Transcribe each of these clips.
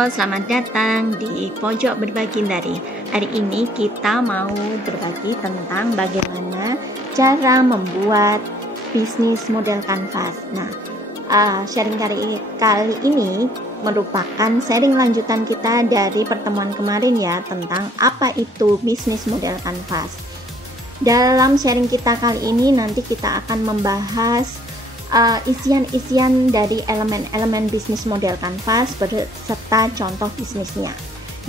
Halo, selamat datang di Pojok Berbagi Dari. Hari ini kita mau berbagi tentang bagaimana cara membuat bisnis model kanvas. Nah, sharing kali ini merupakan sharing lanjutan kita dari pertemuan kemarin ya, tentang apa itu bisnis model kanvas. Dalam sharing kita kali ini nanti kita akan membahas isian-isian dari elemen-elemen bisnis model kanvas beserta contoh bisnisnya.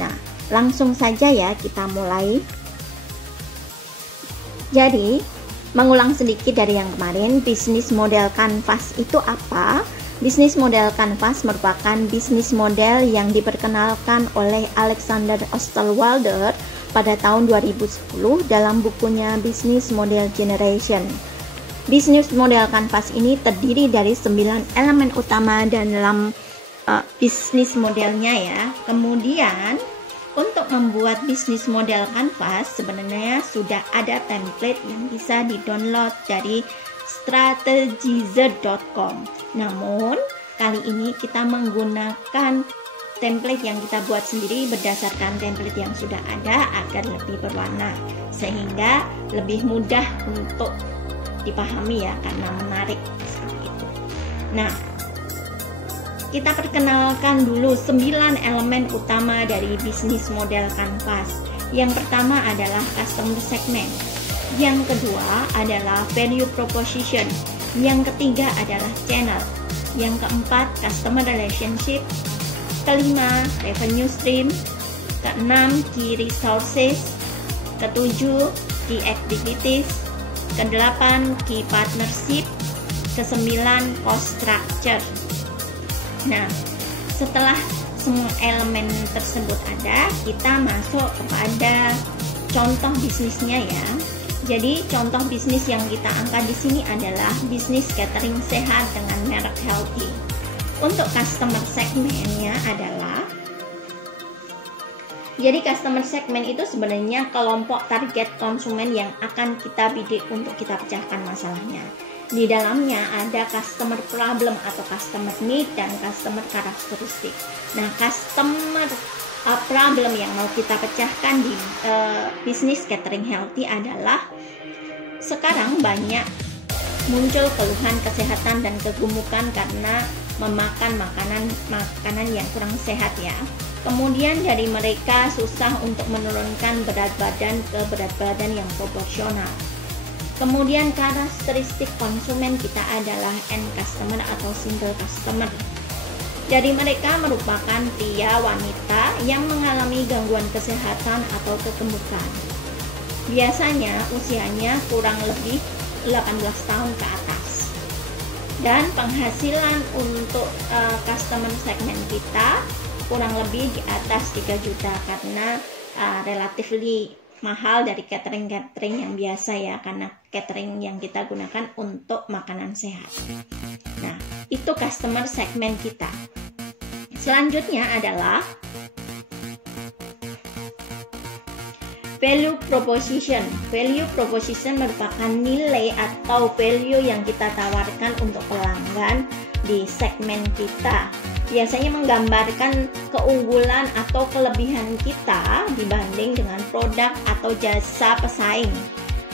Nah, langsung saja ya kita mulai. Jadi, mengulang sedikit dari yang kemarin, bisnis model kanvas itu apa? Bisnis model kanvas merupakan bisnis model yang diperkenalkan oleh Alexander Osterwalder pada tahun 2010 dalam bukunya Business Model Generation. Bisnis model kanvas ini terdiri dari 9 elemen utama dalam bisnis modelnya ya. Kemudian untuk membuat bisnis model kanvas sebenarnya sudah ada template yang bisa di-download dari strategizer.com. Namun kali ini kita menggunakan template yang kita buat sendiri berdasarkan template yang sudah ada agar lebih berwarna sehingga lebih mudah untuk dipahami ya, karena menarik seperti itu. Nah, kita perkenalkan dulu 9 elemen utama dari bisnis model kanvas. Yang pertama adalah customer segment, yang kedua adalah value proposition, yang ketiga adalah channel, yang keempat customer relationship, kelima revenue stream, keenam key resources, ketujuh key activities, ke-8 key partnership, ke-9 cost structure. Nah, setelah semua elemen tersebut ada, kita masuk kepada contoh bisnisnya ya. Jadi contoh bisnis yang kita angkat di sini adalah bisnis catering sehat dengan merek Healthy. Untuk customer segmentnya adalah, jadi customer segment itu sebenarnya kelompok target konsumen yang akan kita bidik untuk kita pecahkan masalahnya. Di dalamnya ada customer problem atau customer need dan customer karakteristik. Nah, customer problem yang mau kita pecahkan di bisnis catering healthy adalah sekarang banyak muncul keluhan kesehatan dan kegemukan karena memakan makanan yang kurang sehat ya. Kemudian dari mereka susah untuk menurunkan berat badan ke berat badan yang proporsional. Kemudian karakteristik konsumen kita adalah end customer atau single customer. Jadi mereka merupakan pria wanita yang mengalami gangguan kesehatan atau kegemukan. Biasanya usianya kurang lebih 18 tahun ke atas. Dan penghasilan untuk customer segment kita kurang lebih di atas 3 juta karena relatively mahal dari catering yang biasa ya, karena catering yang kita gunakan untuk makanan sehat. Nah, itu customer segment kita. Selanjutnya adalah value proposition. Value proposition merupakan nilai atau value yang kita tawarkan untuk pelanggan di segmen kita. Biasanya menggambarkan keunggulan atau kelebihan kita dibanding dengan produk atau jasa pesaing.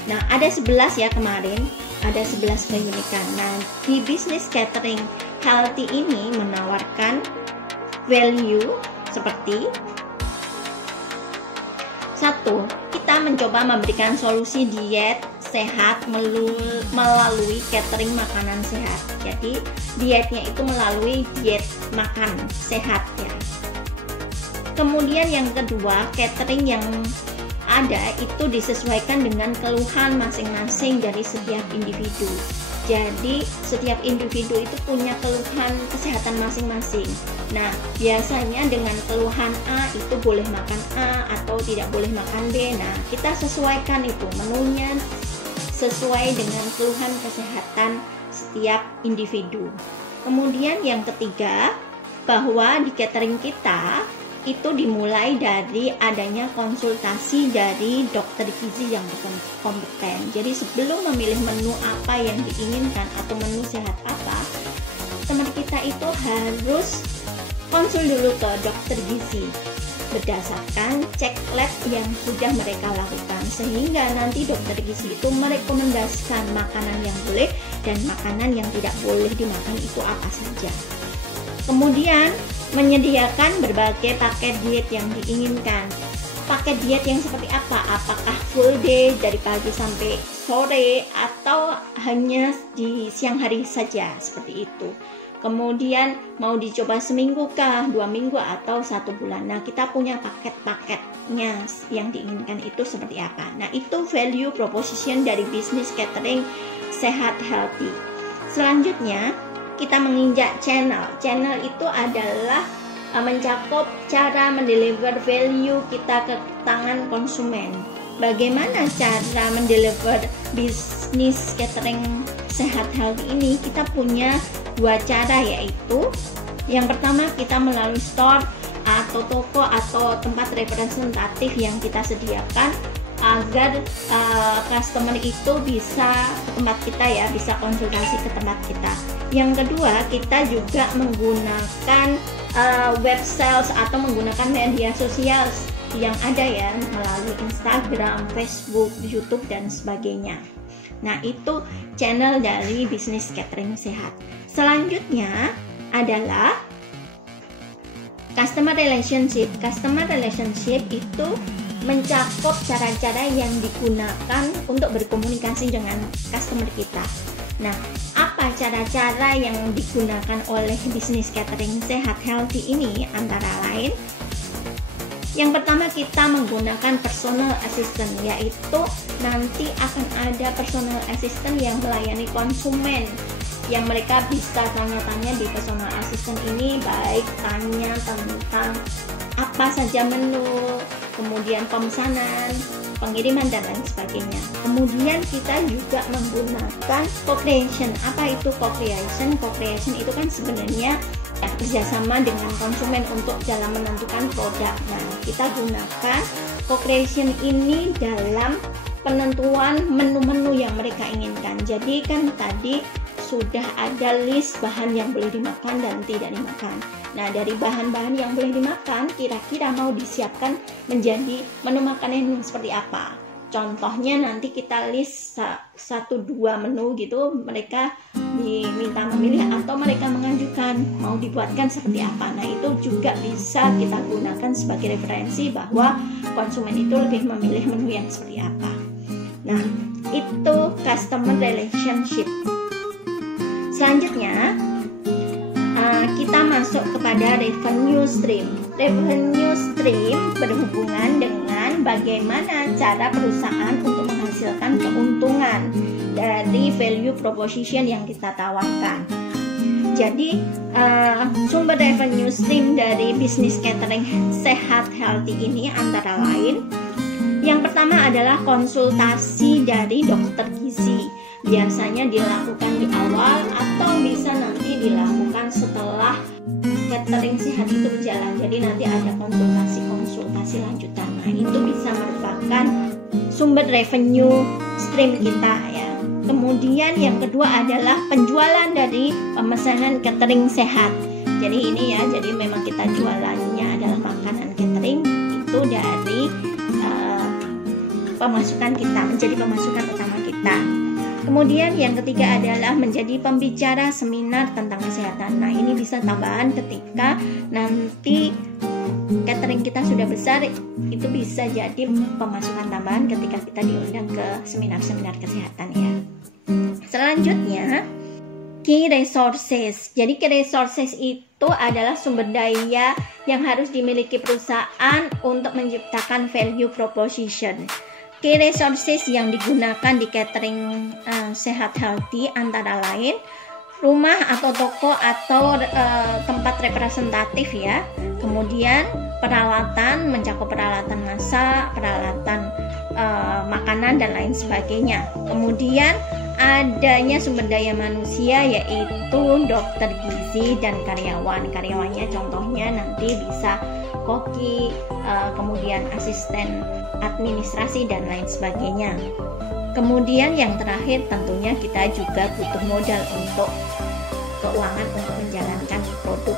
Nah, ada 11 ya kemarin, ada 11 keunikan. Nah, di bisnis catering healthy ini menawarkan value seperti: 1. Kita mencoba memberikan solusi diet sehat melalui catering makanan sehat. Jadi dietnya itu melalui diet makan sehat ya. Kemudian yang kedua, catering yang ada itu disesuaikan dengan keluhan masing-masing dari setiap individu. Jadi setiap individu itu punya keluhan kesehatan masing-masing. Nah, biasanya dengan keluhan A itu boleh makan A atau tidak boleh makan B. Nah, kita sesuaikan itu menunya sesuai dengan keluhan kesehatan setiap individu. Kemudian yang ketiga, bahwa di catering kita itu dimulai dari adanya konsultasi dari dokter gizi yang kompeten. Jadi sebelum memilih menu apa yang diinginkan atau menu sehat apa, teman kita itu harus konsul dulu ke dokter gizi berdasarkan cek lab yang sudah mereka lakukan, sehingga nanti dokter gizi itu merekomendasikan makanan yang boleh dan makanan yang tidak boleh dimakan itu apa saja. Kemudian menyediakan berbagai paket diet yang diinginkan. Paket diet yang seperti apa? Apakah full day dari pagi sampai sore atau hanya di siang hari saja, seperti itu. Kemudian mau dicoba seminggu kah, 2 minggu atau 1 bulan. Nah, kita punya paket-paketnya yang diinginkan itu seperti apa. Nah, itu value proposition dari bisnis catering sehat healthy. Selanjutnya kita menginjak channel. Channel itu adalah mencakup cara mendeliver value kita ke tangan konsumen. Bagaimana cara mendeliver bisnis catering sehat healthy ini? Kita punya 2 cara, yaitu yang pertama kita melalui store atau toko atau tempat representatif yang kita sediakan agar customer itu bisa ke tempat kita ya, bisa konsultasi ke tempat kita. Yang kedua, kita juga menggunakan web sales atau menggunakan media sosial yang ada ya, melalui Instagram, Facebook, YouTube dan sebagainya. Nah, itu channel dari bisnis catering sehat. Selanjutnya adalah customer relationship. Customer relationship itu mencakup cara-cara yang digunakan untuk berkomunikasi dengan customer kita. Nah, apa cara-cara yang digunakan oleh bisnis catering sehat healthy ini? Antara lain, yang pertama kita menggunakan personal assistant, yaitu nanti akan ada personal assistant yang melayani konsumen, yang mereka bisa tanya-tanya di personal assistant ini, baik tanya tentang apa saja menu, kemudian pemesanan, pengiriman dan lain sebagainya. Kemudian kita juga menggunakan co-creation. Apa itu co-creation? Co-creation itu kan sebenarnya ya, kerjasama dengan konsumen untuk dalam menentukan produk. Nah, kita gunakan co-creation ini dalam penentuan menu-menu yang mereka inginkan. Jadi kan tadi sudah ada list bahan yang boleh dimakan dan tidak dimakan. Nah, dari bahan-bahan yang boleh dimakan, kira-kira mau disiapkan menjadi menu makanan yang seperti apa. Contohnya nanti kita list 1-2 menu gitu, mereka diminta memilih atau mereka mengajukan mau dibuatkan seperti apa. Nah, itu juga bisa kita gunakan sebagai referensi bahwa konsumen itu lebih memilih menu yang seperti apa. Nah, itu customer relationship. Selanjutnya kita masuk kepada revenue stream. Revenue stream berhubungan dengan bagaimana cara perusahaan untuk menghasilkan keuntungan dari value proposition yang kita tawarkan. Jadi sumber revenue stream dari bisnis catering sehat healthy ini antara lain, yang pertama adalah konsultasi dari dokter gizi. Biasanya dilakukan di awal atau bisa nanti dilakukan setelah catering sehat itu berjalan. Jadi nanti ada konsultasi lanjutan. Nah, itu bisa merupakan sumber revenue stream kita ya. Kemudian yang kedua adalah penjualan dari pemesanan catering sehat. Jadi ini ya, jadi memang kita jualannya adalah makanan catering itu dari pemasukan kita, menjadi pemasukan utama kita. Kemudian yang ketiga adalah menjadi pembicara seminar tentang kesehatan. Nah, ini bisa tambahan ketika nanti catering kita sudah besar, itu bisa jadi pemasukan tambahan ketika kita diundang ke seminar-seminar kesehatan ya. Selanjutnya, key resources. Jadi key resources itu adalah sumber daya yang harus dimiliki perusahaan untuk menciptakan value proposition. Key resources yang digunakan di catering sehat healthy antara lain rumah atau toko atau tempat representatif ya. Kemudian peralatan, mencakup peralatan masak, peralatan makanan dan lain sebagainya. Kemudian adanya sumber daya manusia yaitu dokter gizi dan karyawan. Karyawannya contohnya nanti bisa koki, kemudian asisten administrasi dan lain sebagainya. Kemudian yang terakhir tentunya kita juga butuh modal untuk keuangan untuk menjalankan produk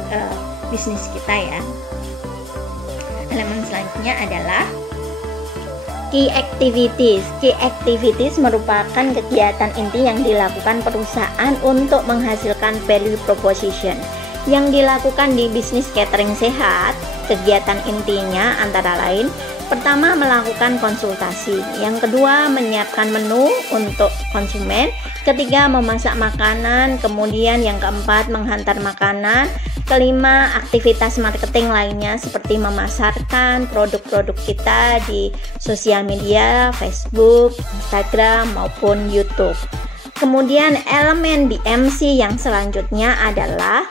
bisnis kita ya. Elemen selanjutnya adalah key activities. Key activities merupakan kegiatan inti yang dilakukan perusahaan untuk menghasilkan value proposition. Yang dilakukan di bisnis catering sehat, kegiatan intinya antara lain: pertama, melakukan konsultasi; yang kedua, menyiapkan menu untuk konsumen; ketiga, memasak makanan; kemudian yang keempat, menghantar makanan; kelima, aktivitas marketing lainnya seperti memasarkan produk-produk kita di sosial media, Facebook, Instagram, maupun YouTube. Kemudian elemen BMC yang selanjutnya adalah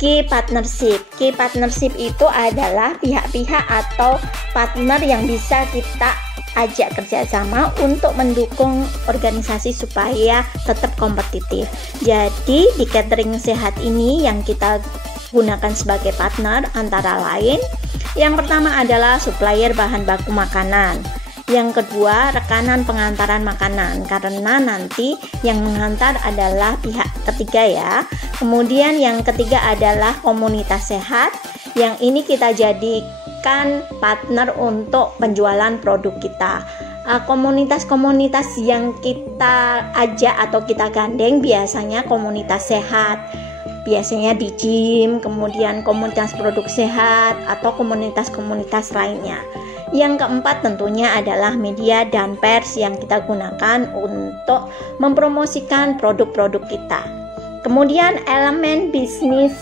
key partnership. Key partnership itu adalah pihak-pihak atau partner yang bisa kita ajak kerjasama untuk mendukung organisasi supaya tetap kompetitif. Jadi di catering sehat ini yang kita gunakan sebagai partner antara lain, yang pertama adalah supplier bahan baku makanan. Yang kedua, rekanan pengantaran makanan, karena nanti yang menghantar adalah pihak ketiga ya. Kemudian yang ketiga adalah komunitas sehat, yang ini kita jadikan partner untuk penjualan produk kita. Komunitas-komunitas yang kita ajak atau kita gandeng biasanya komunitas sehat, biasanya di gym, kemudian komunitas produk sehat, atau komunitas-komunitas lainnya. Yang keempat tentunya adalah media dan pers yang kita gunakan untuk mempromosikan produk-produk kita. Kemudian elemen bisnis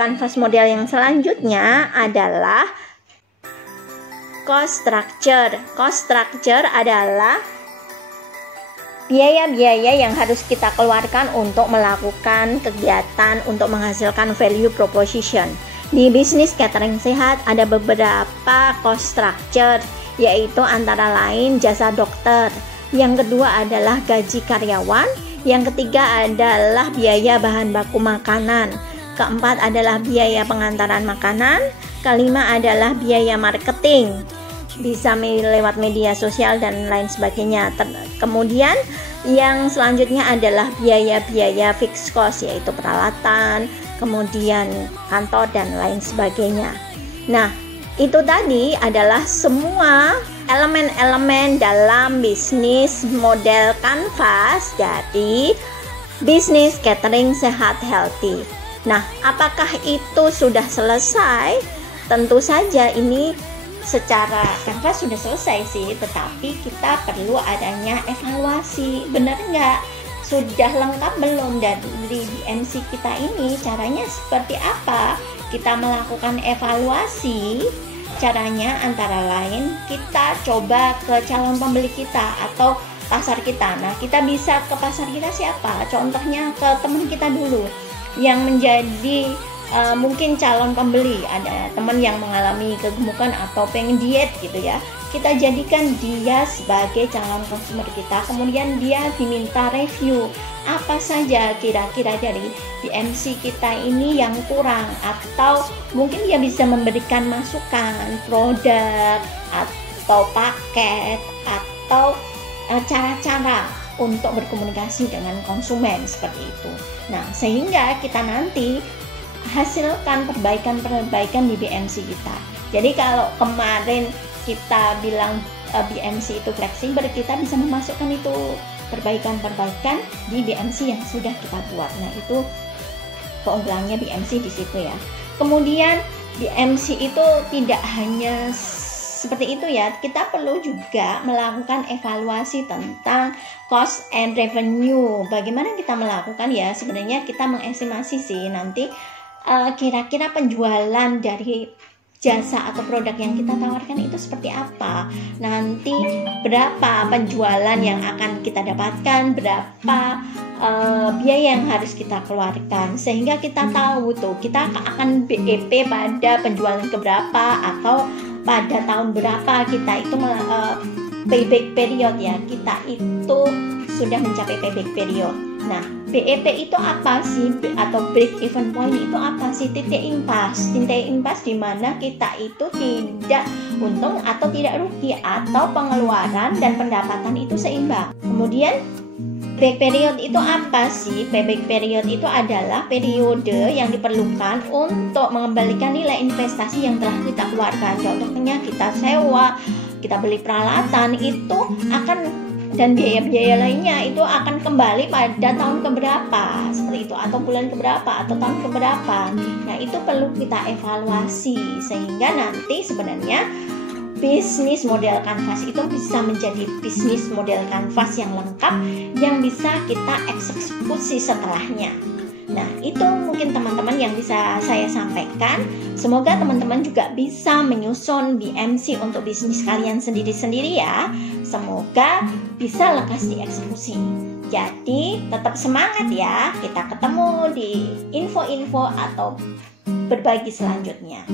canvas model yang selanjutnya adalah cost structure. Cost structure adalah biaya-biaya yang harus kita keluarkan untuk melakukan kegiatan untuk menghasilkan value proposition. Di bisnis catering sehat ada beberapa cost structure, yaitu antara lain jasa dokter, yang kedua adalah gaji karyawan, yang ketiga adalah biaya bahan baku makanan, keempat adalah biaya pengantaran makanan, kelima adalah biaya marketing, bisa lewat media sosial dan lain sebagainya. Kemudian yang selanjutnya adalah biaya-biaya fixed cost, yaitu peralatan, kemudian kantor dan lain sebagainya. Nah, itu tadi adalah semua elemen-elemen dalam bisnis model canvas dari bisnis catering sehat healthy. Nah, apakah itu sudah selesai? Tentu saja ini secara canvas sudah selesai sih, tetapi kita perlu adanya evaluasi. Benar nggak? Sudah lengkap belum dari BMC kita ini? Caranya seperti apa? Kita melakukan evaluasi. Caranya antara lain kita coba ke calon pembeli kita atau pasar kita. Nah, kita bisa ke pasar kita siapa? Contohnya ke teman kita dulu yang menjadi mungkin calon pembeli. Ada teman yang mengalami kegemukan atau pengen diet gitu ya, kita jadikan dia sebagai calon konsumer kita. Kemudian dia diminta review apa saja kira-kira dari BMC kita ini yang kurang, atau mungkin dia bisa memberikan masukan produk atau paket atau cara-cara untuk berkomunikasi dengan konsumen seperti itu. Nah, sehingga kita nanti hasilkan perbaikan-perbaikan di BMC kita. Jadi kalau kemarin kita bilang BMC itu fleksibel, kita bisa memasukkan itu perbaikan-perbaikan di BMC yang sudah kita buat. Nah, itu keunggulannya BMC di situ ya. Kemudian BMC itu tidak hanya seperti itu ya, kita perlu juga melakukan evaluasi tentang cost and revenue. Bagaimana kita melakukan ya? Sebenarnya kita mengestimasi sih nanti kira-kira penjualan dari jasa atau produk yang kita tawarkan itu seperti apa, nanti berapa penjualan yang akan kita dapatkan, berapa biaya yang harus kita keluarkan, sehingga kita tahu tuh kita akan BEP pada penjualan keberapa atau pada tahun berapa kita itu payback period ya, kita itu sudah mencapai payback period. Nah, BEP itu apa sih, atau break even point itu apa sih? Titik impas di mana kita itu tidak untung atau tidak rugi, atau pengeluaran dan pendapatan itu seimbang. Kemudian Payback period itu apa sih? Payback period itu adalah periode yang diperlukan untuk mengembalikan nilai investasi yang telah kita keluarkan. Contohnya kita sewa, kita beli peralatan, itu akan, dan biaya-biaya lainnya itu akan kembali pada tahun keberapa, seperti itu, atau bulan keberapa, atau tahun keberapa. Nah, itu perlu kita evaluasi sehingga nanti sebenarnya bisnis model kanvas itu bisa menjadi bisnis model kanvas yang lengkap yang bisa kita eksekusi setelahnya. Nah, itu mungkin teman-teman yang bisa saya sampaikan. Semoga teman-teman juga bisa menyusun BMC untuk bisnis kalian sendiri-sendiri ya. Semoga bisa lekas dieksekusi. Jadi tetap semangat ya. Kita ketemu di info-info atau berbagi selanjutnya.